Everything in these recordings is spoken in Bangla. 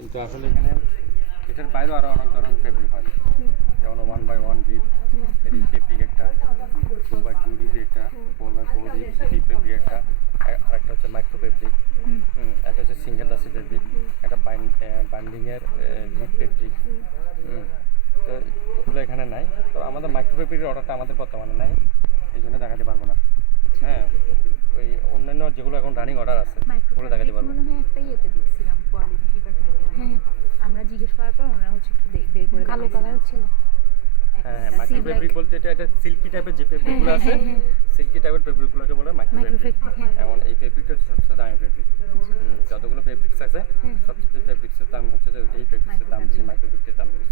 কিন্তু আসলে এখানে এটার বাইরেও আরও অনেক ধরনের ফেব্রিক হয়, যেমন 1x1 রিপ ফেব্রিক একটা, 2x2 রিপ একটা, 4x4 রিপ ফেব্রিক একটা, আরেকটা হচ্ছে মাইক্রো ফেব্রিক, একটা হচ্ছে সিঙ্গেল দাসি ফেব্রিক, একটা বাইন্ডিংয়ের রিপ ফেব্রিক। তো এগুলো এখানে নাই। তো আমাদের মাইক্রো ফেব্রিকের অর্ডারটা আমাদের বর্তমানে নাই, এই জন্য দেখাতে পারবো না। হ্যাঁ, ওই অন্যান্য যেগুলো এখন রানিং অর্ডার আছে ওগুলো দেখাতে পারবো। মনে হয় একটা ইয়েতে দেখছিলাম কোয়ালিটি ডিপার্টমেন্টে। হ্যাঁ, আমরা জিজ্ঞেস করার পর ওরা হচ্ছে একটু বের করে কালো কালার ছিল। হ্যাঁ, মাইক্রো ফেব্রিক বলতে এটা সিল্কি টাইপের যে ফেব্রিকগুলো আছে, সিল্কি টাইপের ফেব্রিকগুলোকে বলে মাইক্রো ফেব্রিক। এমন এই ফেব্রিকটা হচ্ছে সবচেয়ে দামি ফেব্রিক। যতগুলো ফেব্রিক্স আছে সবচেয়ে ফেব্রিক্সের দাম হচ্ছে যে ওইটাই ফেব্রিক্সের দাম বেশি, মাইক্রো ফেব্রিকের দাম বেশি।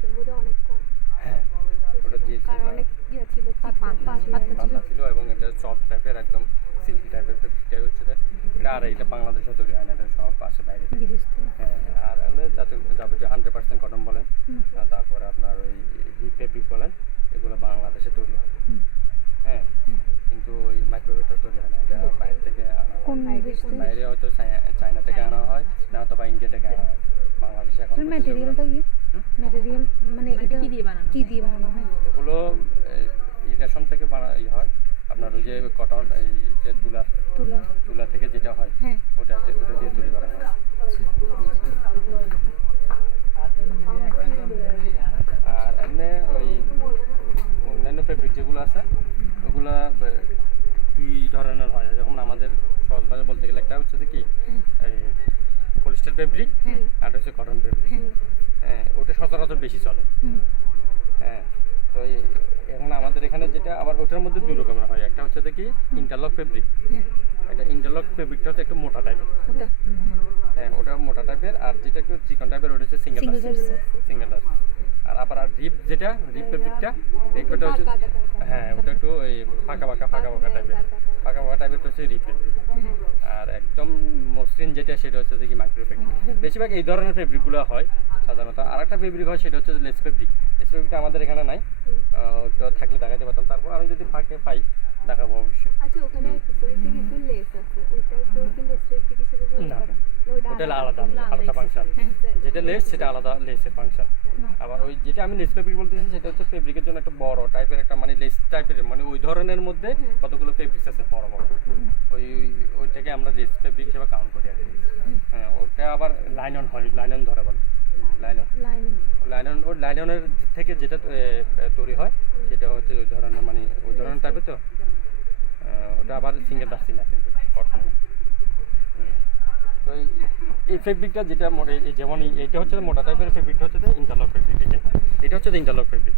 সিল্কিটা অনেক কম। হ্যাঁ, ওটা দিয়েছে অনেক ইয়ে ছিল, পাতলা ছিল এবং এটা সফট টাইপের একদম সিল্কি টাইপের ফেব্রিকটাই হচ্ছে যে এটা। আর এটা বাংলাদেশেও তৈরি হয় না, এটা সব আসে বাইরে থেকে। হ্যাঁ, আর যাবতীয় 100% কটন বলেন, তারপরে আপনার ওই রিপ ফেব্রিক বলেন, এগুলো বাংলাদেশে তৈরি হয়। হ্যাঁ, কিন্তু ওই মাইক্রোওয়েভটা তৈরি হয় না, এটা বাইরে থেকে আনা হয়। বাইরে হয়তো চায়না থেকে আনা হয়, না তো বা ইন্ডিয়া থেকে আনা হয়। বাংলাদেশে এখন ম্যাটেরিয়ালটা কি? ম্যাটেরিয়াল মানে এটা কি দিয়ে বানানো হয়? এগুলো রেশম থেকে হয় আপনার, ওই যে কটন, এই যে তুলা থেকে যেটা হয় ওটা দিয়ে তৈরি করা হয়। আর এমনি ওই অন্যান্য ফেব্রিক যেগুলো আছে ওগুলা দুই ধরনের হয়। যেমন আমাদের সহজভাবে বলতে গেলে একটা হচ্ছে যে কি এই পলিস্টার ফেব্রিক, আর হচ্ছে কটন ফেব্রিক। হ্যাঁ, ওটা সচরাচর বেশি চলে। হ্যাঁ, তো এখন আমাদের এখানে যেটা আবার ওটার মধ্যে দুই রকমের হয়। একটা হচ্ছে যে কি ইন্টারলক ফেব্রিক, এটা ইন্টারলক ফেব্রিকটা হচ্ছে একটু মোটা টাইপের। হ্যাঁ, ওটা মোটা টাইপের। আর যেটা একটু চিকন টাইপের ওটা হচ্ছে সিঙ্গেল ডাস। আর আবার রিপ যেটা রিপ ফেব্রিকটা, রিপটা হচ্ছে হ্যাঁ ওটা একটু ওই ফাঁকা ফাঁকা টাইপের হচ্ছে রিপ ফেব্রিক। আর একদম মসৃণ যেটা সেটা হচ্ছে যে কি মাইক্রো ফেব্রিক। বেশিরভাগ এই ধরনের ফেব্রিকগুলো হয় সাধারণত। আর একটা ফেব্রিক হয় সেটা হচ্ছে লেস ফেব্রিক। লেস ফেব্রিকটা আমাদের এখানে নাই, ওটা থাকলে দেখাতে পারতাম। তারপর আমি যদি ফাঁকে পাই দেখাবো অবশ্যই। আচ্ছা, ওখানে অ্যাকসেসরিজে কিছু লেস আছে, ওইটা তো কি লেস ফেব্রিক হিসেবে বলতে পারে? ওটা আলাদা ফাংশন। যেটা লেস সেটা আলাদা লেসের ফাংশন। আবার ওই যেটা আমি লেস ফেব্রিক বলতেছি সেটা হচ্ছে ফেব্রিকের জন্য একটা বড় টাইপের একটা মানে লেস টাইপের, মানে ওই ধরনের মধ্যে কতগুলো ফেব্রিক্স আছে বড় ওইটাকে আমরা লেস ফেব্রিক হিসেবে কাউন্ট করি আর কি। হ্যাঁ, ওটা আবার লাইনন হয়, লাইনন ধরে বলে লাইননের থেকে যেটা তৈরি হয় সেটা হচ্ছে ওই ধরনের, মানে ওই ধরনের টাইপের। তো ওটা আবার সিঙ্গেল দাসি না, কিন্তু কটন। তো এই ফেব্রিকটা যেটা যেমন এইটা হচ্ছে মোটা টাইপের ফেব্রিকটা হচ্ছে ইন্টারলক ফেব্রিক। এটা হচ্ছে ইন্টারলক ফেব্রিক।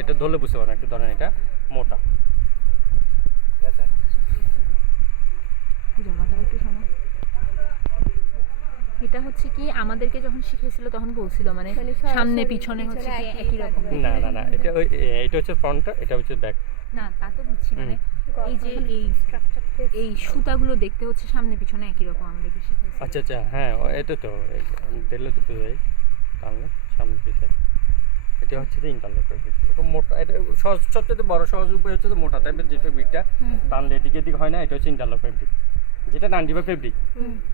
এটা ধরলে বুঝতে পারবেন, একটু ধরেন এটা মোটা, ঠিক আছে? এটা হচ্ছে কি আমাদেরকে যখন শিখেছিল তখন বলছিল মানে সামনে পিছনে হচ্ছে কি একই রকম। না, এটা হচ্ছে ফ্রন্ট, এটা হচ্ছে ব্যাক। না, তা তো বুঝছি, মানে এই যে এই সুতাগুলো দেখতে হচ্ছে সামনে পিছনে একই রকম আমাদেরকে শিখেছিল। আচ্ছা, হ্যাঁ, এটা তো দেখলে তো বুঝাই তাহলে সামনে পিছনে। এটা হচ্ছে যে ইন্টারলক ফেব্রিক। এটা মোটা, এটা সবচেয়ে বড় সহজ উপায় হচ্ছে যে মোটা টাইপের যে ফেব্রিকটা টানলে এদিকে হয় না, এটা হচ্ছে ইন্টারলক ফেব্রিক। যেটা নানডিভা ফেব্রিক,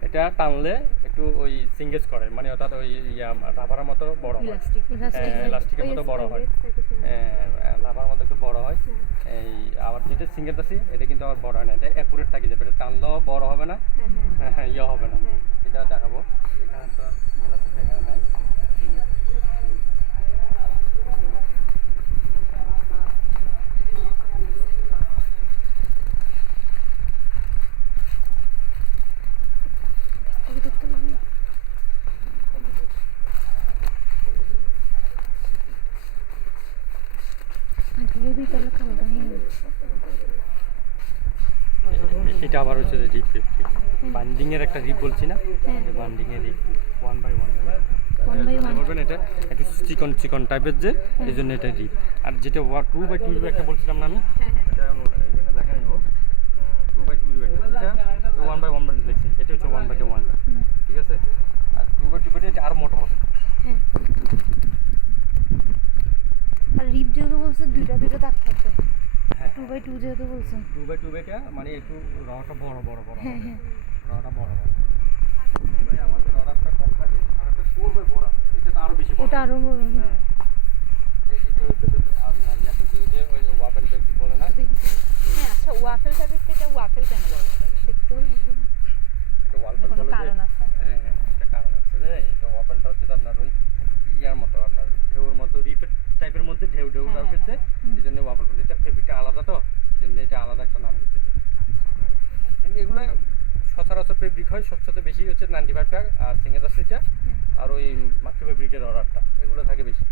এটা টানলে একটু ওই সিঙ্গেজ করে, মানে অর্থাৎ ওই রাবারের মতো বড় হয়, ইলাস্টিকের মতো বড় হয়, রাবার মতো একটু বড় হয়। এই আবার যেটা সিঙ্গেল দাসি এটা কিন্তু আবার বড় হয় না, এটা অ্যাকুরেট থাকে যাবে, এটা টানলেও বড় হবে না, হবে না। এটা দেখাবো, এখানে তো এখানে নাই। এটা আবার হচ্ছে যে রিপ ফেব্রিক, বান্ডিংয়ের একটা রিপ বলছি না, বান্ডিংয়ের রিপ 1x1 বলবেন। এটা একটু চিকন টাইপের যে, এই জন্য এটা রিপ। আর যেটা 2x2 রিপ একটা বলছিলাম না আমি, এটা এখানে দেখা নেব 2x2 রিপ একটা, এটা 1x1 লিখছি, এটা হচ্ছে 1x1, ঠিক আছে? আর 2x2 এটা আর মোটা হবে। আর রিপ যেহেতু বলছে দুইটা দাগ থাকবে, 2x2 যেহেতু বলছেন 2x2 এটা মানে একটু রটা বড় রটা বড় ওটা আরো বড়। হ্যাঁ এটা হচ্ছে যে আপনার ইয়াতে যে ওই যে ওয়াফেল ফেব্রিক বলে না, হ্যাঁ আচ্ছা ওয়াফেল ফ্যাব্রিকটা এটা ওয়াফেল কেন বলে এটাকে? দেখতেও লাগবে। এটা ওয়াফেল কোনো বলে যে কারণ আছে? হ্যাঁ হ্যাঁ এটা কারণ হচ্ছে যে এটা ওয়াফেলটা হচ্ছে যে আপনার ওই ইয়ার মতো আপনার ঢেউর মতো রিপেট টাইপের মধ্যে ঢেউ ঢেউ হ্যাঁ, হ্যাঁ, রাখতে, হ্যাঁ, এই জন্য ওয়াফেল বলে। এটা ফেব্রিকটা আলাদা তো, এই জন্য এটা আলাদা একটা নাম দিচ্ছে। কিন্তু এগুলো সচরাচর ফেব্রিক হয় সবচেয়ে বেশি হচ্ছে 95টা আর সিঙ্গেদাসিটা আর ওই মাক্কি ফেব্রিকের অর্ডারটা এগুলো থাকে বেশি।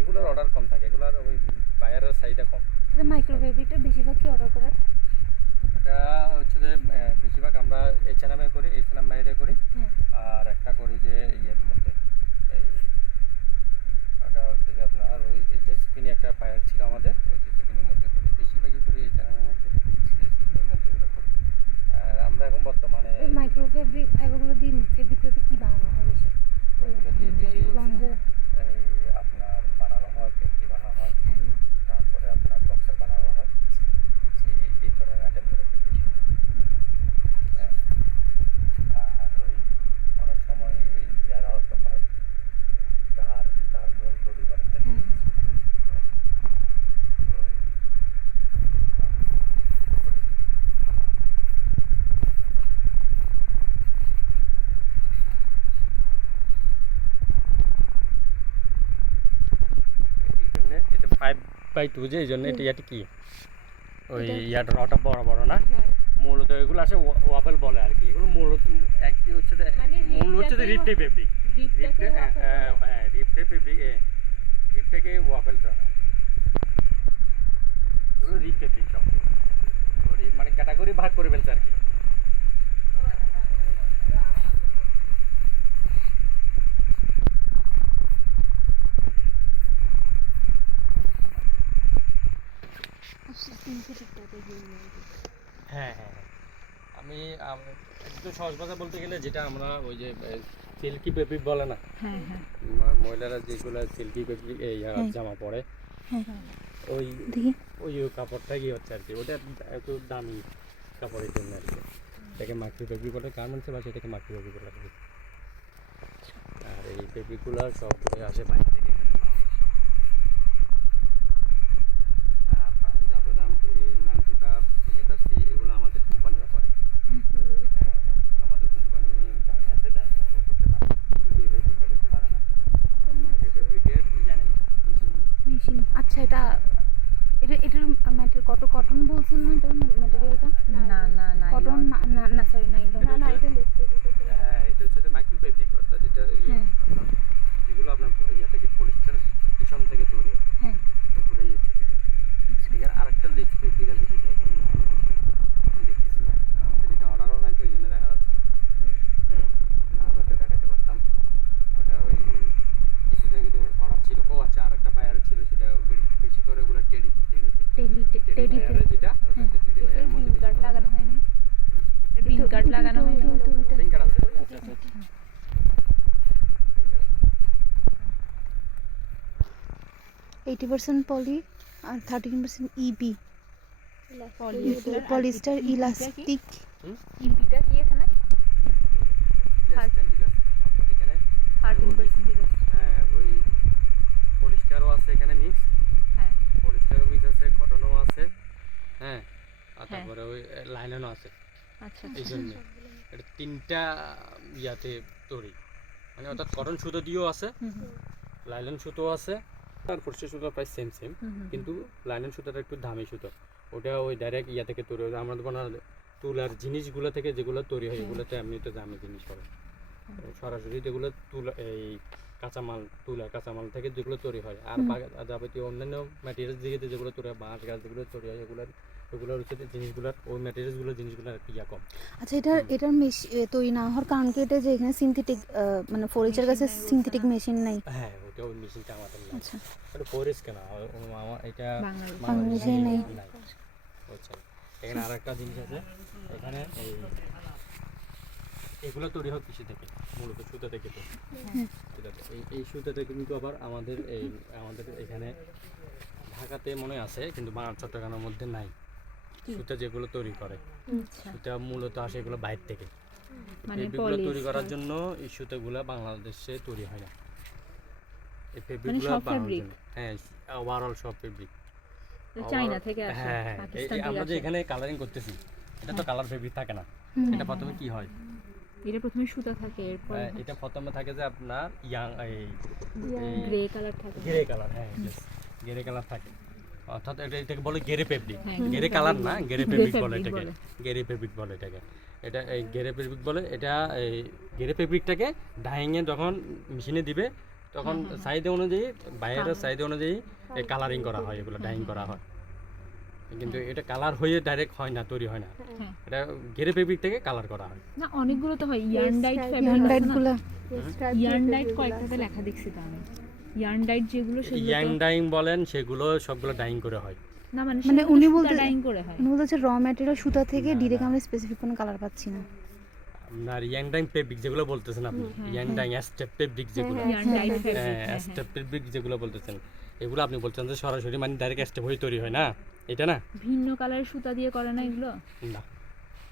এগুলোর অর্ডার কম থাকে, এগুলোর ওই বায়ারের চাহিদা কম। আচ্ছা মাইক্রোওয়েভটা বেশিরভাগ কি অর্ডার করেন? এটা হচ্ছে যে বেশিরভাগ আমরা H&M-এ করি, H&M বাইরে করি, হ্যাঁ। আর একটা করি যে ইয়ের মধ্যে এই ওটা হচ্ছে যে আপনার ওই যে স্পিনে একটা বায়ার ছিল আমাদের, ওই যে স্পিনের মধ্যে করি, বেশিরভাগই করি H&M-এর মধ্যে, স্পিনের মধ্যে এগুলো করি। আর আমরা এখন বর্তমানে এই মাইক্রোফেব্রিক ফাইবারগুলো দিয়ে ফেব্রিকগুলোতে কি বানানো হয় বেশি? ওইগুলো দিয়ে বেশি লঞ্জে। এই আপনার বানানো হয়, পেন্টি বানানো হয়, হ্যাঁ। তারপরে আপনার বক্সার বানানো হয়, এই ধরনের আইটেমগুলো একটু বেশি হয়। হ্যাঁ। আর ওই অনেক সময় ওই ইয়ারা হতে হয় তার তার মূল তৈরি করেন থাকে। হ্যাঁ, হ্যাঁ। এই জন্য এটা 5/2 যে এই জন্য এটা ইয়াটি কি ওই ইয়াটা ওটা বড় বড় না, হ্যাঁ। মূলত এগুলো আসে ওয়াফেল বলে আর কি। এগুলো মূলত একই হচ্ছে যে মানে মূল হচ্ছে যে রিপটে ফেব্রিক, রিপটাকে হ্যাঁ রিপটে ফেব্রিক, রিপ থেকে ওয়াফেল ধরা, এগুলো রিপ ফেব্রিক সব মানে ক্যাটাগরি ভাগ করে ফেলছে আর কি। হ্যাঁ হ্যাঁ হ্যাঁ। আমি একটু সহজ ভাষা বলতে গেলে যেটা আমরা ওই যে সিল্কি ফেব্রিক বলে না, হ্যাঁ হ্যাঁ মহিলারা যেগুলো সিল্কি ফেব্রিক জামা পরে, ওই ওই কাপড়টা কি হচ্ছে আর কি, ওটা একটু দামি কাপড়ের জন্য আর কি। এটাকে মাক্রি ফেব্রিক বলে গার্মেন্টসে, বা সেটাকে মাক্রি ফেব্রিক বলে আর কি। আর এই ফেব্রিকগুলো সবগুলোই আসে বাইরে থেকে, এখানে বাংলাদেশ সব। আর জাবেদাম, নানটিকা, সিঙ্গেতাসি এগুলো আমাদের কোম্পানিও করে। আমাদের কোম্পানি দামি আছে, দামি করতে পারে, কিন্তু এই ফেব্রিকটা করতে পারে না। এই ফেব্রিকের জানেন মেশিন নেই। মেশিন। আচ্ছা এটা এটার কটন বলছেন না, এটা ম্যাটেরিয়ালটা? না না না কটন না সরি নাইলন। না, এটা হ্যাঁ এটা হচ্ছে যে মাইক্রো ফেব্রিক, অর্থাৎ যেটা হ্যাঁ। আপনার যেগুলো আপনার ইয়া থেকে পলিস্টার রেশম থেকে তৈরি হয়, হ্যাঁ। ওগুলোই হচ্ছে ফেব্রিক। এখানে আরেকটা লেস ফেব্রিক আছে, সেটা এখন নাই, আমি দেখতেছি না, আমাদের এটা অর্ডারও নাই তো এই জন্য দেখা যাচ্ছে না। না হয়তো দেখাতে পারতাম। ওটা ওই কিছু থেকে তো অর্ডার ছিল। ও আচ্ছা, আরেকটা বায়ার ছিল, সেটা বেশি করে ওগুলো টেডিতে টেডি যেটা ওটাতে টেডি বায়ারের মধ্যে বেশি কার্ড করে। লাগানো হয়নি, রিং কার্ড লাগানো হয়নি। ফিঙ্গার আছে, আচ্ছা আচ্ছা ফিঙ্গার আছে। 80% পলি আর 13% ইবি পলিস্টার ইলাস্টিক। ইপিটা কি এখানে? ইলাস্টিন অর্থাৎ এখানে 13% ইলাস্টিক। হ্যাঁ ওই পলিস্টারও আছে এখানে মিক্স, হ্যাঁ পলিস্টারও মিক্স আছে, কটনও আছে, হ্যাঁ, আর হ্যাঁ। তারপরে ওই লাইলনও আছে। আচ্ছা এই আচ্ছা জন্য এটা তিনটা ইয়াতে তৈরি, মানে অর্থাৎ কটন সুতো দিয়েও আছে, লাইলন সুতো আছে, আর ফর্সি সুতো প্রায় সেম সেম, কিন্তু লাইলন সুতোটা একটু দামি সুতো, ওটা ওই ডাইরেক্ট ইয়া থেকে তৈরি হয়। আমাদের কোনো তুলার জিনিসগুলো থেকে যেগুলো তৈরি হয় এগুলোতে এমনিতে দামি জিনিস হবে। সরাসরি যেগুলো তুলা এই কাঁচামাল, তুলার কাঁচামাল থেকে যেগুলো তৈরি হয়, আর যাবতীয় অন্যান্য ম্যাটেরিয়ালস দিকে যেগুলো তৈরি হয়, বাঁশ গাছ যেগুলো তৈরি হয়, এগুলোর হচ্ছে জিনিসগুলোর ওই জিনিসগুলোর একটু ইয়া কম। আচ্ছা এটার তৈরি না হওয়ার কারণ কি, এটা যে এখানে সিনথেটিক মানে ফরিচের কাছে সিনথেটিক মেশিন নাই? হ্যাঁ ওটা ওই মেশিনটা আমাদের নাই। আচ্ছা এটা ফরেস কেন আমার এটা বাংলাদেশে নেই। বুঝছেন। এখানে আরেকটা জিনিস আছে, এখানে এগুলো তৈরি হয় কৃষি থেকে, মূলত সুতা থেকে তৈরি। ঠিক আছে, এই সুতাটা কিন্তু আবার আমাদের এখানে ঢাকাতে মনে আছে, কিন্তু বাংলা চট্টগ্রামের মধ্যে নাই। সুতা যেগুলো তৈরি করে, সুতা মূলত আসে এগুলো বাইরে থেকে। মানে এগুলো তৈরি করার জন্য এই সুতাগুলো বাংলাদেশে তৈরি হয় না। এই ফেব্রিকগুলো সব বানানোর fabric? জন্য। হ্যাঁ, ওভারঅল সব ফেব্রিক। চাইনা থেকে আসে, হ্যাঁ হ্যাঁ, পাকিস্তান এই থেকে আমরা যে আসে। এখানে কালারিং করতেছি এটা তো কালার ফেব্রিক থাকে না। এটা প্রথমে কি হয়, এটা প্রথমে সুতা থাকে, এরপর এটা প্রথমে থাকে যে আপনার গ্রে কালার থাকে। গ্রে কালার, হ্যাঁ গ্রে কালার থাকে, অর্থাৎ এটাকে বলে গেরে ফেব্রিক। হ্যাঁ, গেরে কালার না, গেরে ফেব্রিক বলে fabric এটাকে, বলে। গেরে ফেব্রিক বলে এটাকে। এটা এই গেরে ফেব্রিক বলে। এটা এই গেরে ফেব্রিকটাকে ডাইংয়ে যখন মেশিনে দিবে তখন সাইজ অনুযায়ী, বাইরের সাইজ অনুযায়ী কালারিং করা হয়, এগুলো ডাইং করা হয়। কিন্তু এটা কালার হয়ে ডাইরেক্ট হয় না, তৈরি হয় না। হ্যাঁ। এটা গেরে ফেব্রিক থেকে কালার করা হয়। না, অনেকগুলো তো হয়, ইয়ার্ন ডাইট ফেব্রিক, হ্যান্ড ডাইট গুলো ইয়ার্ন ডাইট কয়েকটাতে লেখা দেখছি তো আমি। ইয়ার্ন ডাইট যেগুলো সেগুলো ইয়াং ডাইং বলেন, সেগুলো সবগুলো ডাইং করে হয়। না, মানে মানে উনি বলতে ডাইং করে হয়। উনি বলতে র ম্যাটেরিয়াল সুতা থেকে ডিরেক্ট আমরা স্পেসিফিক কোনো কালার পাচ্ছি না। আপনার ইয়াং ডাইং ফেব্রিক যেগুলো বলতেছেন আপনি, ইয়াং ডাইং স্টেপ ফেব্রিক যেগুলো, ইয়ার্ন ডাইট ফেব্রিক, স্টেপ ফেব্রিক যেগুলো বলতেছেন, এগুলো আপনি বলছেন যে সরাসরি মানে ডাইরেক্ট স্টেপ হয়ে তৈরি হয় না, এটা না? ভিন্ন কালারের সুতা দিয়ে করে না এগুলো? না,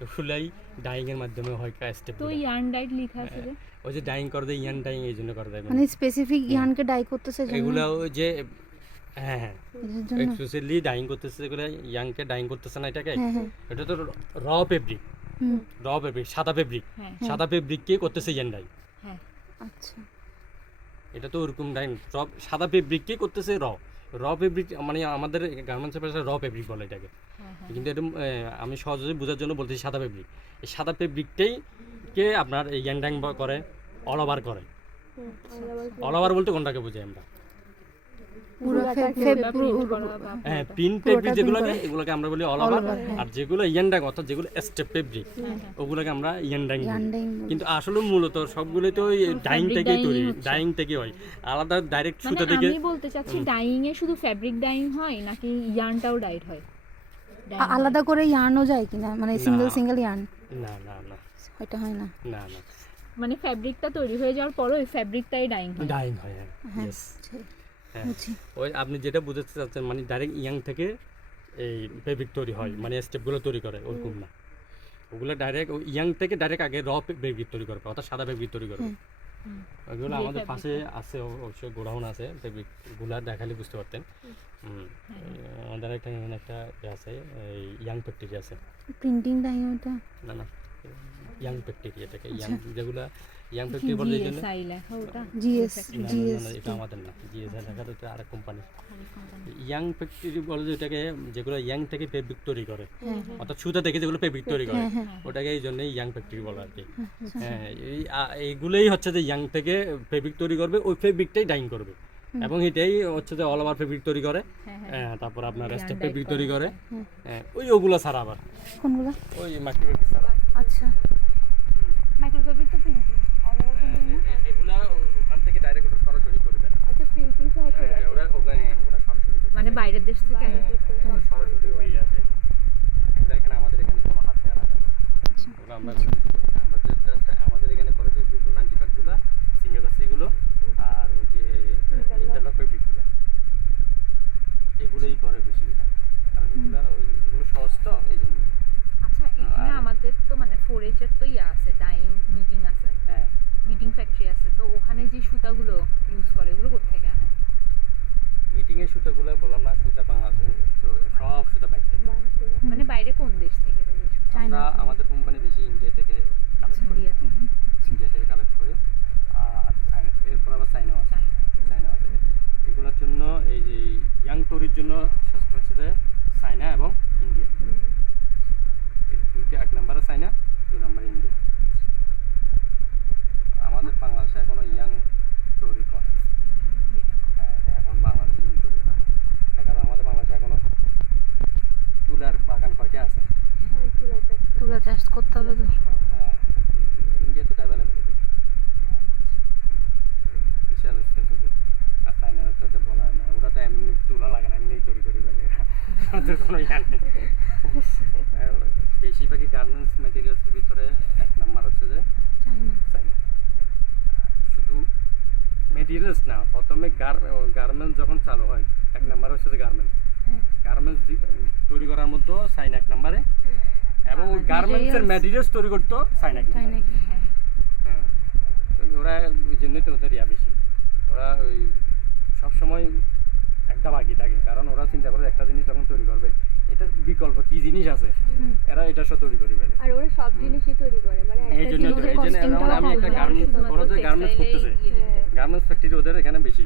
এগুলাই ডাইং এর মাধ্যমে হয় স্টেপ। তো ইয়ার্ন ডাইট লেখা আছে যে, ওই যে ডাইং করে দেয়, ইয়াং ডাইং এই জন্য করে দেয়, মানে স্পেসিফিক ইয়ানকে ডাই করতেছে জন্য এগুলো ওই যে হ্যাঁ হ্যাঁ এর জন্য এক্সক্লুসিভলি ডাইং করতেছে, এগুলো ইয়াংকে ডাইং করতেছে না এটাকে। হ্যাঁ হ্যাঁ এটা তো র ফেব্রিক, হুম র ফেব্রিক, সাদা ফেব্রিক, হ্যাঁ সাদা ফেব্রিককে করতেছে ইয়াং ডাইং। হ্যাঁ আচ্ছা এটা তো ওরকম ডাইং, সব সাদা ফেব্রিককে করতেছে র ফেব্রিক, মানে আমাদের গার্মেন্টসের ভাষায় র ফেব্রিক বলে এটাকে। হ্যাঁ কিন্তু এটা আমি সহজে বোঝার জন্য বলতেছি সাদা ফেব্রিক। এই সাদা ফেব্রিকটাই কে আপনার এই ইয়াং ডাইং করে, অল ওভার করে। অল ওভার বলতে কোনটাকে বোঝাই আমরা? পুরো হ্যাঁ, প্রিন্ট ফেব্রিক যেগুলোকে, এগুলোকে আমরা বলি অল ওভার। আর যেগুলো ইয়াং ডাইং অর্থাৎ যেগুলো স্টেপ ফেব্রিক, ওগুলোকে আমরা ইয়াং ডাইং বলি। ইয়ানডাইং কিন্তু আসলে মূলত সবগুলোই তো ওই ডাইং থেকেই তৈরি, ডাইং থেকে হয়, আলাদা ডাইরেক্ট মানে সুতা থেকে। আমি বলতে চাচ্ছি ডাইং এ শুধু ফ্যাব্রিক ডাইং হয় নাকি ইয়ার্নটাও ডাইট হয়? আলাদা করে ইয়ার্নও যায় কিনা, মানে সিঙ্গেল সিঙ্গেল ইয়ার্ন না না না ওইটা হয় না। না না, মানে ফ্যাব্রিকটা তৈরি হয়ে যাওয়ার পরে ওই ফ্যাব্রিকটাই ডাইং হয়। ডাইং হয়। হ্যাঁ Yes. হ্যাঁ, বুঝি ওই আপনি যেটা বুঝাতে চাচ্ছেন মানে ডাইরেক্ট ইয়াং থেকে এই ফেব্রিক তৈরি হয়, মানে স্টেপগুলো তৈরি করে, ওরকম না। ওগুলো ডাইরেক্ট ওই ইয়াং থেকে ডাইরেক্ট আগে র ফেব্রিক তৈরি করবে, অর্থাৎ সাদা ফেব্রিক তৈরি করবে। ওগুলো আমাদের পাশে আছে, অবশ্যই গোডাউন আছে, ফেব্রিকগুলো দেখালে বুঝতে পারতেন। আমাদের এখানে একটা আছে, এই ইয়াং ফ্যাক্টরি আছে। প্রিন্টিং টাইম ওটা না না, ইয়াং ফ্যাক্টরি, এটাকে ইয়াং, যেগুলো ইয়াং ফ্যাক্টরি বলে এই জন্য। জিএসআই লেখা ওটা? জিএস না, না, জিএস না, এটা আমাদের না, জিএসআই লেখা তো এটা আরেক কোম্পানি। ইয়াং ফ্যাক্টরি বলে যেটাকে, যেগুলো ইয়াং থেকে ফেব্রিক তৈরি করে, অর্থাৎ সুতা থেকে যেগুলো ফেব্রিক তৈরি করে, ওটাকে এই জন্যই ইয়াং ফ্যাক্টরি বলে আর কি। হ্যাঁ, এইগুলোই হচ্ছে যে ইয়াং থেকে ফেব্রিক তৈরি করবে, ওই ফেব্রিকটাই ডাইং করবে, এবং এটাই হচ্ছে যে অল ওভার ফেব্রিক তৈরি করে। তারপর আপনার স্টেপ ফেব্রিক তৈরি করে, ওগুলো ছাড়া আবার কোনগুলো? ওই মাইক্রো ফেব্রিক ছাড়া আচ্ছা মাইক্রো ফেব্রিক তো প্রিন্টিং অল ওভার প্রিন্টিং না? এগুলা ওখান থেকে ডাইরেক্ট ওটা সরাসরি করে দেয়। আচ্ছা প্রিন্টিং সহ ওরা সরাসরি করে মানে বাইরের দেশ থেকে সরাসরি ওই আসে। ওটা এখানে আমাদের এখানে কোনো হাত দেওয়া লাগে না। ওগুলো আমরা কিছু করি না। আমরা জাস্ট আমাদের এখানে করে যে শুধু নাইনটিফাইভগুলো, সিঙ্গেল আর ওই যে ইন্টারলক ফেব্রিকগুলো, এগুলোই করে বেশি এখানে, কারণ ওগুলো সহজ তো, এই জন্য। আচ্ছা, এখানে আমাদের তো মানে 4H এর তো ইয়া আছে, ডাইং নিটিং আছে, হ্যাঁ, নিটিং ফ্যাক্টরি আছে, তো ওখানে যে সুতাগুলো ইউজ করে ওগুলো কোত্থেকে আনে? মিটিংয়ের সুতাগুলো বললাম না, সুতা বাংলাদেশ তো সব সুতা বাইক থেকে। মানে বাইরে কোন দেশ থেকে রয়েছে? আমরা আমাদের কোম্পানি বেশি ইন্ডিয়া থেকে কালেক্ট করি, ইন্ডিয়া থেকে। ইন্ডিয়া থেকে কালেক্ট করি, আর এরপর আবার চাইনাও আছে, চাইনা আছে। এগুলোর জন্য এই যে ইয়াং তৈরির জন্য শ্রেষ্ঠ হচ্ছে যে চাইনা এবং ইন্ডিয়া। এই দুইটা, 1 নম্বরে চাইনা, 2 নম্বরে ইন্ডিয়া। আমাদের বাংলাদেশে এখনো ইয়াং তৈরি করে না। হ্যাঁ, এখন বাংলাদেশে ইয়াং তৈরি হয় না, এটা কারণ আমাদের বাংলাদেশে এখনো তুলার বাগান কয়টা আছে। তুলা চাষ করতে হবে তো। হ্যাঁ, ইন্ডিয়া তো অ্যাভেলেবেল, বিশাল স্পেস আছে। আর চাইনার তো এটা বলা হয় না, ওরা তো এমনি তুলা লাগে না, এমনি তৈরি করে ফেলে, ওদের কোনো ইয়া নেই। বেশিরভাগই গার্মেন্টস মেটেরিয়ালসের ভিতরে 1 নাম্বার হচ্ছে যে চাইনা। শুধু মেটেরিয়ালস না, প্রথমে গার্মেন্টস যখন চালু হয় 1 নাম্বার হচ্ছে যে গার্মেন্টস তৈরি করার মধ্যে চাইনা 1 নাম্বারে, এবং ওই গার্মেন্টসের ম্যাটেরিয়ালস তৈরি করতো চাইনা 1 নাম্বারে। হ্যাঁ, তো ওরা ওই জন্যই তো ওদের ইয়া বেশি, ওরা ওই সবসময় একটা বাকি থাকে, কারণ ওরা চিন্তা করে একটা জিনিস যখন তৈরি করবে এটার বিকল্প কি জিনিস আছে, এরা এটা সব তৈরি করে ফেলে। আর ওরা সব জিনিসই তৈরি করে, মানে এই জন্য জিনিসের যেমন আমি একটা costing-টাও গার্মেন্টস, ওরা যে গার্মেন্টস করতেছে, গার্মেন্টস ফ্যাক্টরি ওদের এখানে বেশি,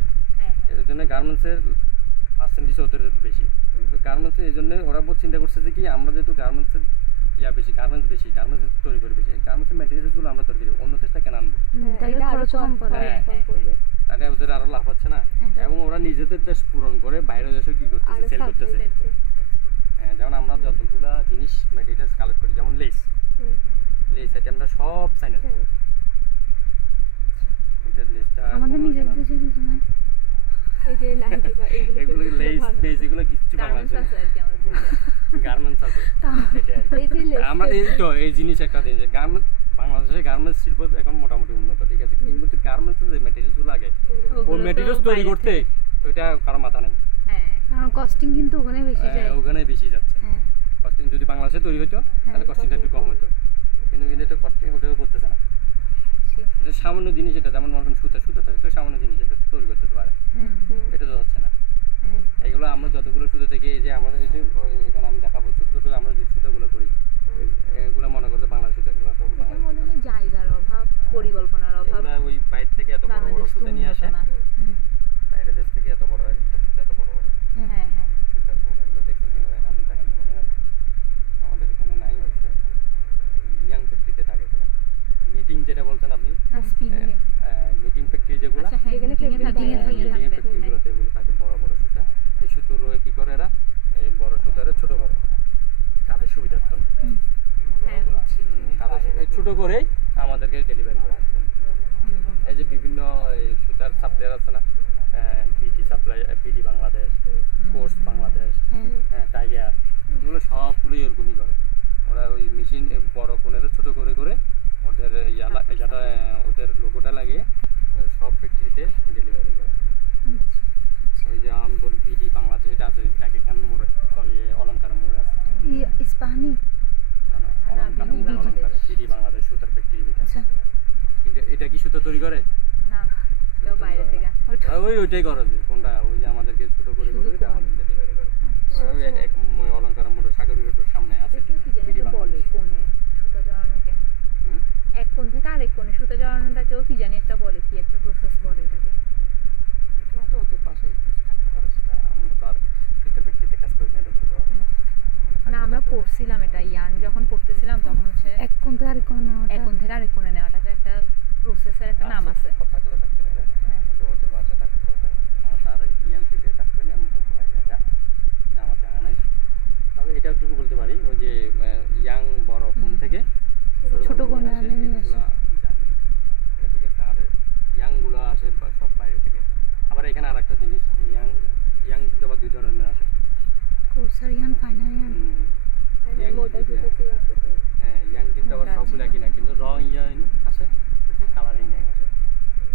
এর জন্য গার্মেন্টসের পার্সেন্টেজ ওদের একটু বেশি। তো গার্মেন্টসে এই জন্য ওরা চিন্তা করছে যে কি আমরা যেহেতু গার্মেন্টসের বেশি, গার্মেন্টস তৈরি করি বেশি, গার্মেন্টসের ম্যাটেরিয়ালসগুলো আমরা তৈরি করি, অন্য দেশটা কেন আনবো? তাহলে এটা আরো খরচ কম পড়ে। হ্যাঁ। কম পড়বে, তাহলে ওদের আরো লাভ হচ্ছে না, এবং ওরা নিজেদের দেশ পূরণ করে বাইরের দেশে কি করতেছে, আরো সেল করতেছে। সাপ্লাই হ্যাঁ, যেমন আমরা যতগুলা জিনিস ম্যাটেরিয়ালস কালেক্ট করি, যেমন লেস আইটেমটা সব চাইনা থেকে। এটার লেসটা আমাদের নিজের দেশে কিছু নাই। এই যে 95 এগুলো এগুলো লেস এগুলো কিচ্ছু বাংলাদেশে গার্মেন্টস আছে, এটা আর কি। এই যে lace আমরা এই তো এই জিনিস একটা জিনিস, বাংলাদেশে গার্মেন্টস শিল্প এখন মোটামুটি উন্নত, ঠিক আছে, কিন্তু গার্মেন্টসের যে ম্যাটেরিয়ালসগুলো লাগে ওই ম্যাটেরিয়ালস তৈরি করতে ওইটা কারো মাথা নেই, কারণ কস্টিং কিন্তু ওখানে বেশি যায়। ওখানে বেশি যাচ্ছে। হ্যাঁ। কস্টিং যদি বাংলাদেশে তৈরি হতো তাহলে কস্টিংটা একটু কম হতো, কিন্তু এটা কস্টিং ওটাও করতেছে না। এটা সামান্য জিনিস, এটা যেমন মনে করেন সুতাটা একটা সামান্য জিনিস, এটা তো তৈরি করতে পারে, এটা তো হচ্ছে না। হ্যাঁ। এগুলো আমরা যতগুলো সুতো থেকে এই যে আমাদের এই যে এখানে আমি দেখাবো ছোটো ছোটো আমরা যে সুতোগুলো করি, এগুলো মনে করতে বাংলা সুতো, এগুলো সব বাংলা সুতো। মনে হয় জায়গার অভাব, পরিকল্পনার অভাব, এগুলো ওই বাইরে থেকে এত বড় বড় বাংলাদেশ তো সুতো নিয়ে আসে, উন্নত না। বাইরের দেশ থেকে এত বড় একটা সুতো, এত বড় বড় হ্যাঁ হ্যাঁ সুতার বড়, এগুলো দেখছেন কিনা আমি দেখানো মনে হয় আমাদের এখানে নাই হয়েছে, ইয়াং ফ্যাক্টরিতে থাকে এগুলো। নিটিং যেটা বলছেন আপনি, না স্পিনিং নিটিং ফ্যাক্টরি যেগুলো, আচ্ছা হ্যাঁ যেখানে knitting এ fabric থাকবে, থাকে, knitting এ নিটিং থাকবে। ফ্যাক্টরিগুলোতে এগুলো থাকে বড় বড় সুতা। এই সুতোর কি করে এরা এই বড় সুতারে ছোট করে কাজের সুবিধার্থে, হ্যাঁ বুঝছি। কাজের ছোট করেই আমাদেরকে ডেলিভারি করে। এই যে বিভিন্ন এই সুতার সাপ্লায়ার আছে না, BD Bangladesh, course Bangladesh, tiger, এগুলো সবগুলোই এরকমই করে। ওরা ওই মেশিন বড় কোণের ছোট করে করে ওদের ইয়াটা ওদের লোগোটা লাগিয়ে সব ফ্যাক্টরিতে ডেলিভারি করে। ওই যে আমি বলি বিডি বাংলাদেশ, এটা আছে এখান মোড়ে, সরি অলঙ্কার মোড়ে আছে, ইস্পাহানি। না অলঙ্কার BD মোড়ে, বাংলাদেশ। অলঙ্কারে বিডি বাংলাদেশ সুতার ফ্যাক্টরি যেটা। আচ্ছা। কিন্তু এটা কি সুতো তৈরি করে? না কেউ বাইরে থেকে ওইটাই করে যে কোনটা ওই যে আমাদেরকে ছোট করে করে এটা আমাদের ডেলিভারি করে। ওই এক অলঙ্কার মোড়ে সাগরীর সামনে আছে কেউ কি জানি বিডি একটা বলে বাংলাদেশ। কোণে সুতা জড়ানোকে, হুম? এক কোণ থেকে আরেক কোণে সুতা জড়ানোটাকেও কি জানি একটা বলে, কি একটা প্রসেস বলে এটাকে। এটা হয়তো ওদের পাশে কিছু থাকতে পারে, সেটা আমরা তো আর সুতার ফ্যাক্টরিতে কাজ করি না, এটা বলতে পারবো না। না আমরা পড়ছিলাম এটা, ইয়ার্ন যখন পড়তেছিলাম তখন হচ্ছে এক কোণ থেকে আরেক কোণ নেওয়াটা। এক কোণ থেকে আরেক কোণে নেওয়াটাতে একটা প্রসেসের একটা নাম আছে। থাকলে থাকতে পারে, হয়তো ওদের বাচ্চা থাকতে পারে। আমার তার ইয়াং থেকে কাজ করি আমি বলতে পারি না, এটা আমার জানা নাই। তবে এটা একটু বলতে পারি, ওই যে ইয়াং বড় কোণ থেকে ছোট কোণে আসে, নিয়ে আসে। এগুলা জানি, এটা ঠিক আছে। আর ইয়াংগুলো আসে সব বাইরে থেকে। আবার এখানে আর একটা জিনিস, ইয়াং কিন্তু আবার দুই ধরনের আসে। কোর্সার ইয়ান, ফাইনাল ইয়ান। ইয়াং মোটা সুতো কি আছে? হ্যাঁ, ইয়াং কিন্তু আবার সবগুলো একই না, কিন্তু ইয়াং আসে, কালারিং ইয়াং আসে,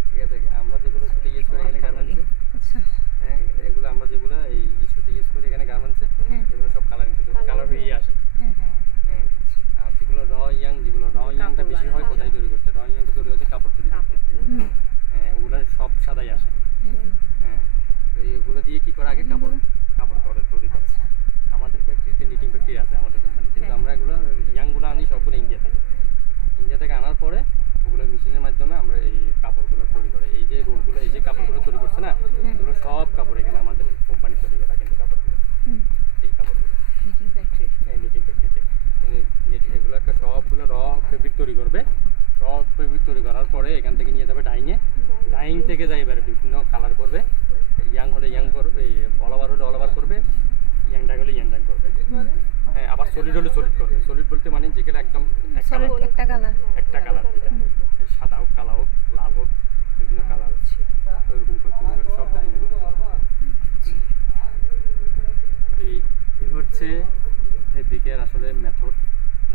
ঠিক আছে। আমরা যেগুলো সুতো ইউজ করি এখানে গার্মেন্টসে, আচ্ছা। হ্যাঁ এগুলো আমরা যেগুলো এই ইস্যুতে ইউজ করি এখানে গার্মেন্টসে, হ্যাঁ। এগুলো সব কালারিং সুতো, কালার হয়ে আসে। হ্যাঁ। হ্যাঁ, আর যেগুলো যেগুলো ইয়াংটা বেশি হয় কোথায় তৈরি করতে, ইয়াংটা তৈরি হচ্ছে কাপড় তৈরি করতে। হুম। হ্যাঁ, ওগুলো সব সাদাই আসে। হ্যাঁ। হ্যাঁ, তো এগুলো দিয়ে কি করে আগে কাপড় করে তৈরি করে। আচ্ছা আমাদের ফ্যাক্টরিতে নিটিং ফ্যাক্টরি আছে আমাদের কোম্পানি, কিন্তু আমরা এগুলো ইয়াংগুলো আনি সবগুলো ইন্ডিয়া থেকে আনার পরে ওগুলো মেশিনের মাধ্যমে আমরা এই কাপড়গুলো তৈরি করে। এই যে রোলগুলো, এই যে কাপড়গুলো তৈরি করছে না, এগুলো সব কাপড় এখানে আমাদের কোম্পানি তৈরি করা, কিন্তু কাপড়গুলো হুম। এই কাপড়গুলো নিটিং ফ্যাক্টরি। এই নিটিং ফ্যাক্টরিতে এগুলো একটা সবগুলো ফেব্রিক তৈরি করবে। ফেব্রিক তৈরি করার পরে এখান থেকে নিয়ে যাবে ডাইং থেকে যাই এবারে বিভিন্ন কালার করবে। ইয়াং হলে ইয়াং করবে, অল ওভার হলে অল ওভার করবে, ইয়াং ডাং হলে ইয়াং ডাং করবে। হ্যাঁ, আবার সলিড হলে সলিড করবে। সলিড বলতে মানে যেগুলো একদম সলিড একটা কালার। একটা কালার, যেটা এই সাদা হোক, কালো হোক, লাল হোক, বিভিন্ন কালার হচ্ছে ওইরকম করে তৈরি করে সব ডাইং। এই হচ্ছে ফেব্রিকের আসলে মেথড।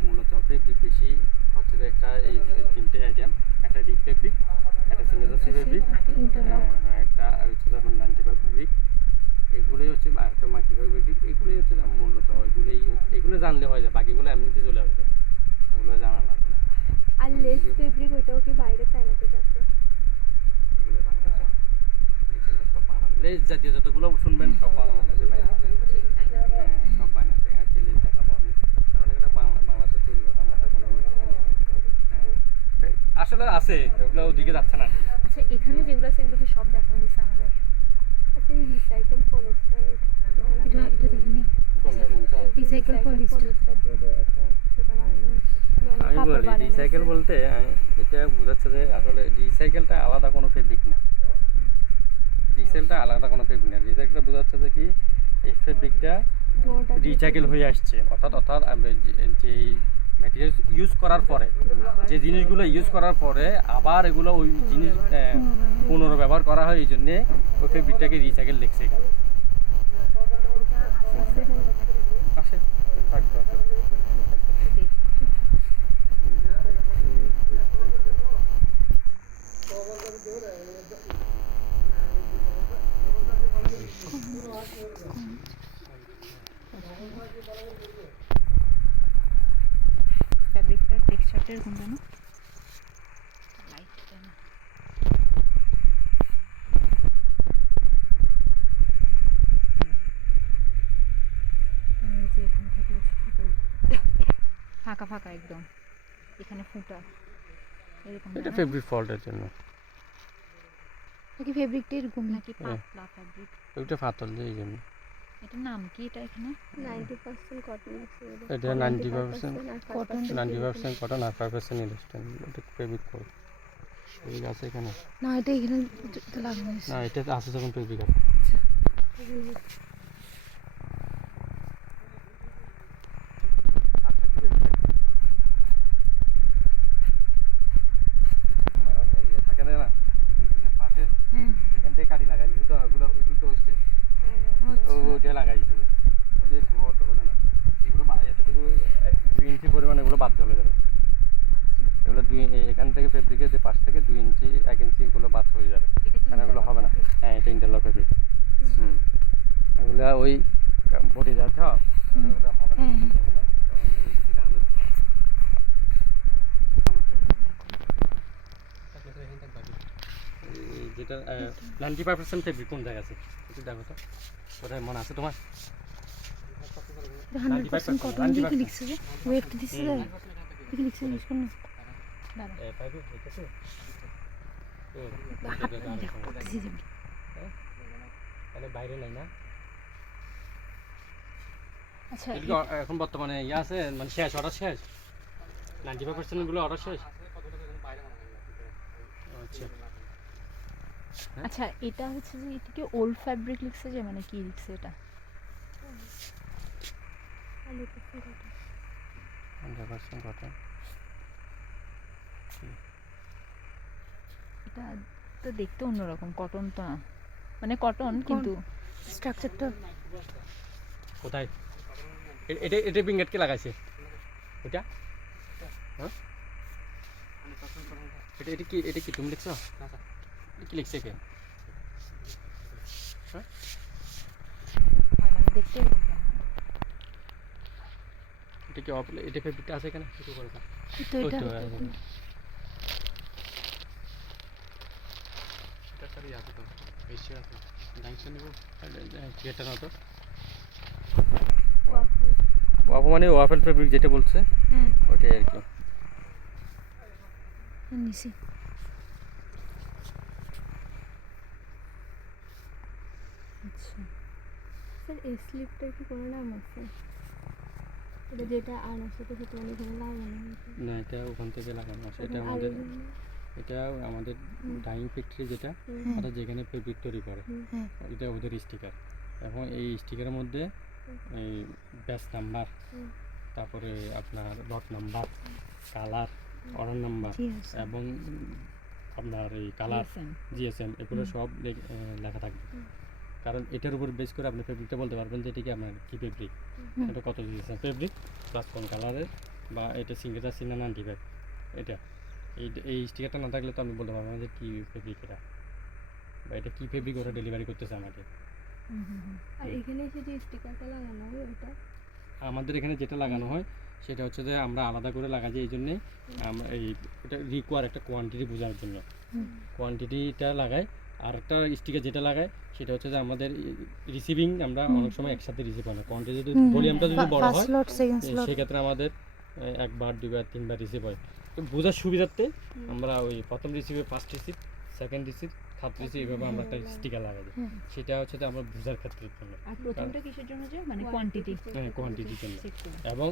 মূলত ফেব্রিক বেশি হচ্ছে যে একটা এই তিনটে আইটেম, একটা রিক ফেব্রিক, একটা সিঙ্গেজাসি ফেব্রিক, ইন্টারলক। একটা হচ্ছে আপনার 95 ফেব্রিক, এগুলোই হচ্ছে, আর একটা মাইক্রোফাইবার ফেব্রিক। এগুলোই হচ্ছে মূলত, এগুলো জানলে হয় যায়, বাকিগুলো এমনিতে চলে আসবে, ওগুলো জানা লাগবে না। আর লেস ফেব্রিক ওইটা এই জাতীয় যতগুলো শুনবেন সব বাংলাদেশে বাইরে হ্যাঁ সব বানাতে চ্যালেঞ্জ দেখাবো আমি কারণ এগুলো বাংলাদেশে তৈরি করা আমার কোনো ইয়ে হয় না। হ্যাঁ আসলে আছে ওগুলো ওদিকে যাচ্ছে না আর কি। আচ্ছা এখানে যেগুলো আছে এগুলো কি সব দেখা হয়েছে আমাদের? আচ্ছা এই রিসাইকেল পলিস্টার এটা দেখিনি কোনটা কোনটা? রিসাইকেল পলিস্টার দিয়ে যে এটা সেটা বানানো হয়েছে মানে আমি কাপড় বলি বানানো রিসাইকেল হয়েছে। বলতে এটা বোঝাচ্ছে যে আসলে রিসাইকেলটা আলাদা কোনো ফেব্রিক না, রিসাইকেলটা আলাদা কোনো ফেব্রিক না, রিসাইকেলটা বোঝাচ্ছে যে কি এই ফেব্রিকটা দুটোটা দিয়ে রিসাইকেল হয়ে আসছে, অর্থাৎ আমরা যেই ম্যাটেরিয়াল ইউজ করার পরে যে জিনিসগুলো ইউজ করার পরে আবার এগুলো ওই জিনিস পুনর্ব্যবহার করা হয়, এই জন্যে ওই ফেব্রিকটাকে রিসাইকেল লিখছে এখানে। আসে থাকবে ফ্যাব্রিকটার টেক্সচারটা এরকম যেন লাইট যেন এই যে এখান থেকে ফাঁকা ফাঁকা একদম, এখানে ফুটা এরকম এটা যেন। ফেব্রিক ফল্টের জন্য, কি ফেব্রিকটা এরকম নাকি পাতলা ফ্যাব্রিক? ওইটা ফাতল দিয়ে এই জন্য। এটার নাম কি এটা এখানে? 90% কটন আছে এটা 95% কটন 95% কটন আর 5% ইলাস্টিন, এটা ফেব্রিক ফল ফেব্রিক আছে এখানে না এটা এখানে তো লাগানো হয়েছে না, এটা আছে যখন ফেব্রিক আছে। থাকে না পাশে হ্যাঁ এখান থেকে কাটি লাগাই দিচ্ছে তো ওগুলো তো ওয়েস্টেজ ওইটা লাগাই দিচ্ছে ওদের ঘর তো কথা না, এগুলো এতটুকু 2 ইঞ্চি পরিমাণ এগুলো বাদ চলে যাবে, এগুলো এখান থেকে ফেব্রিকের যে পাশ থেকে 2 ইঞ্চি 1 ইঞ্চি এগুলো বাদ হয়ে যাবে, এটা কি কারণ এগুলো হবে না। হ্যাঁ এটা ইন্টারলক ফেব্রিক, এগুলো ওই বডি যাচ্ছে ওগুলো হবে না। এই যেটা 95% ফেব্রিক কোন জায়গা আছে একটু দেখো তো, কোথায় মনে আছে তোমার? 100% কটন দিয়ে কি লিখছে যে ওয়েবটা দিচ্ছে যে কি লিখছে জিজ্ঞেস করুন দাদা পাইবে এটা তো দেখো করতেছি যে তাহলে বাইরে নাই না আচ্ছা এগুলো এখন বর্তমানে ইয়ে আছে মানে শেষ অর্ডার শেষ 95% গুলো অর্ডার শেষ। আচ্ছা আচ্ছা এটা হচ্ছে যে এটা কি ওল্ড ফ্যাব্রিক লিখছে যে মানে কি লিখছে এটা? 100% কটন, এটা তো দেখতে অন্যরকম, কটন তো না, মানে কটন কিন্তু স্ট্রাকচারটা কোথায় এটা এটা বিঙ্গেট কে লাগাইছে এটা? হ্যাঁ এটা কি তুমি লিখছো? কি লিখছে কে? হ্যাঁ হয় মানে দেখতে এরকম কেন হয়? এটা কি এটা ফেব্রিকটা আছে এখানে কিছু করে না তো এটা এটা সারি আছে তো বেশি আছে ডাইরেকশন নিব এটা না তো ওয়াফেল মানে ওয়াফেল ফেব্রিক যেটা বলছে হ্যাঁ ওইটাই আর কি। নিছি আচ্ছা স্যার এই স্লিপটার কি কোনো নাম আছে? এটা যেটা আনার সাথে সাথে মানে এখানে লাগানো হয়েছে না এটা ওখান থেকে লাগানো আছে, এটা তখন আমাদের আগে এটা আমাদের ডাইং ফ্যাক্টরি যেটা অর্থাৎ যেখানে ফেব্রিক তৈরি করে হ্যাঁ এটা ওদের স্টিকার, এবং এই স্টিকারের মধ্যে এই ব্যাচ নাম্বার, তারপরে আপনার lot number, colour, order number ঠিক আছে এবং আপনার এই কালার DSM জিএসএম এগুলো সব লেখা থাকবে, কারণ এটার উপর বেস করে আপনি ফেব্রিকটা বলতে পারবেন যে এটা কি আপনার কী ফেব্রিক, এটা কত জিএসএম ফেব্রিক প্লাস কোন কালারের, বা এটা সিঙ্গেল সিনা 95 এটা এই স্টিকারটা না থাকলে তো আমি বলতে পারবো না যে কী ফেব্রিক এটা, বা এটা কী ফেব্রিক ওরা ডেলিভারি করতেছে আমাকে। আর এখানে এসে যে স্টিকারটা লাগানো হয় ওটা আমাদের এখানে যেটা লাগানো হয় সেটা হচ্ছে যে আমরা আলাদা করে লাগাই এই জন্যে আমরা এই এটা রিকোয়ার একটা কোয়ান্টিটি বোঝানোর জন্য কোয়ান্টিটিটা লাগাই, আর একটা স্টিকার যেটা লাগায় সেটা হচ্ছে যে আমাদের রিসিভিং আমরা অনেক সময় একসাথে রিসিভ হয় না, কোয়ান্টিটি যদি ভলিউমটা যদি বড় ফার্স্ট হয় স্লট সেকেন্ড স্লট সেক্ষেত্রে আমাদের একবার দুইবার তিনবার রিসিভ হয়। তো বোঝার সুবিধার্থে আমরা ওই প্রথম রিসিভে first receive, second receive, third receive এভাবে আমরা একটা স্টিকার লাগাই দিই। সেটা হচ্ছে যে আমরা বোঝার ক্ষেত্রের জন্য, আর প্রথমটা কিসের জন্য যে মানে কোয়ান্টিটি কোয়ান্টিটির জন্য। এবং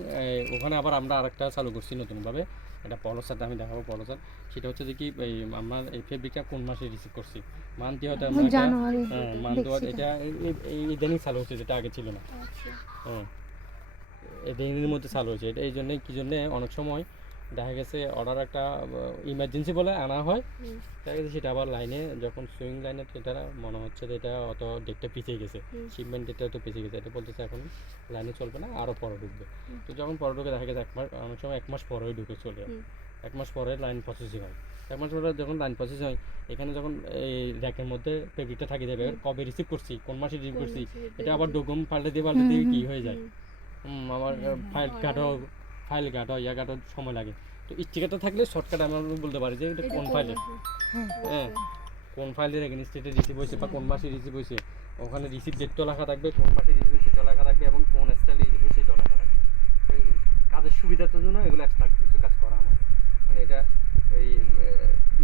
ওখানে আবার আমরা আরেকটা চালু করছি নতুনভাবে, এটা পলসারটা আমি দেখাবো পলসার। সেটা হচ্ছে যে কি এই আমরা এই ফেব্রিকটা কোন মাসে রিসিভ করছি, মান্থ হয়তো আমরা জানুয়ারি মান্থ এটা এই ইদানিং চালু হচ্ছে, যেটা আগে ছিল না। হ্যাঁ, এই দিনের মধ্যে চালু হয়েছে। এটা এই জন্যই কি জন্যে অনেক সময় দেখা গেছে অর্ডার একটা ইমার্জেন্সি বলে আনা হয়, দেখা গেছে সেটা আবার লাইনে যখন সুইং লাইনে এটা মনে হচ্ছে যে এটা অত ডেটটা পিছিয়ে গেছে, শিপমেন্ট ডেটটা তো পিছিয়ে গেছে, এটা বলতেছে এখন লাইনে চলবে না, আরও পরে ঢুকবে। তো যখন পরে ঢুকে দেখা গেছে অনেক সময় 1 মাস পরেই ঢুকে চলে যায়, 1 মাস পরে লাইন প্রসেসিং হয়। 1 মাস পরে যখন লাইন প্রসেস হয়, এখানে যখন এই র্যাকের মধ্যে ফেব্রিকটা থাকে যাবে কবে রিসিভ করছি, কোন মাসে রিসিভ করছি, এটা আবার ডকুম পাল্টে দিয়ে কী হয়ে যায়, আমার ফাইল কাটো ইয়া কাটো সময় লাগে। তো স্টিকারটা থাকলে শর্টকাট আমরা বলতে পারি যে এটা কোন ফাইলের, হ্যাঁ কোন ফাইলের এগেইনস্ট এটা রিসিভ হয়েছে বা কোন মাসে রিসিভ হয়েছে, ওখানে রিসিভ ডেটও লেখা থাকবে, কোন মাসে রিসিভ হয়েছে সেটা লেখা থাকবে এবং কোন স্টাইল রিসিভ হয়েছে সেটাও লেখা থাকবে। এই কাজের সুবিধার জন্য এগুলো এক্সট্রা কিছু কাজ করা আমার, মানে এটা এই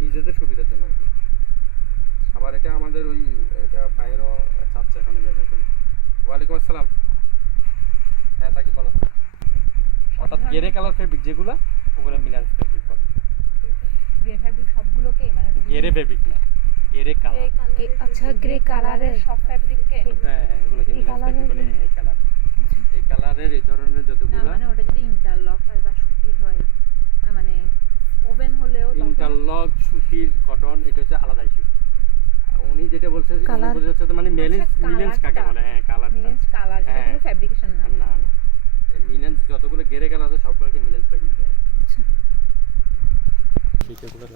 নিজেদের সুবিধার জন্য আর কি। আবার এটা আমাদের ওই এটা বাইরেও চাচ্ছে এখন ব্যবহার করি। ওয়ালাইকুম আসসালাম। হ্যাঁ সাকিব বলো। অর্থাৎ গেরে কালার ফেব্রিক যেগুলো ওগুলো মিলান্স ফেব্রিক বলে। গ্রে ফ্যাব্রিক সবগুলোকে মানে গেরে ফেব্রিক না, গেরে কালার। আচ্ছা গ্রে কালারের সব ফ্যাব্রিককে হ্যাঁ এগুলোকে মিলান্স ফেব্রিক বলে। এই কালার, এই কালারের এই ধরনের না যতগুলো মানে ওটা যদি ইন্টারলক হয় বা সুতির হয় মানে ওভেন হলেও ইন্টারলক, সুতির, কটন, এটা হচ্ছে আলাদা ইস্যু। উনি যেটা বলছে Colour। বোঝাচ্ছে মানে মিলেন্স কাকে বলে। হ্যাঁ কালারটা, মিলেন্স কালার, এটা হ্যাঁ। কোনো ফ্যাব্রিকেশন না। না না মিলেন্স যতগুলো গেরে কালার আছে সবগুলোকে মিলেন্স ফেব্রিক বলে। সেটাগুলো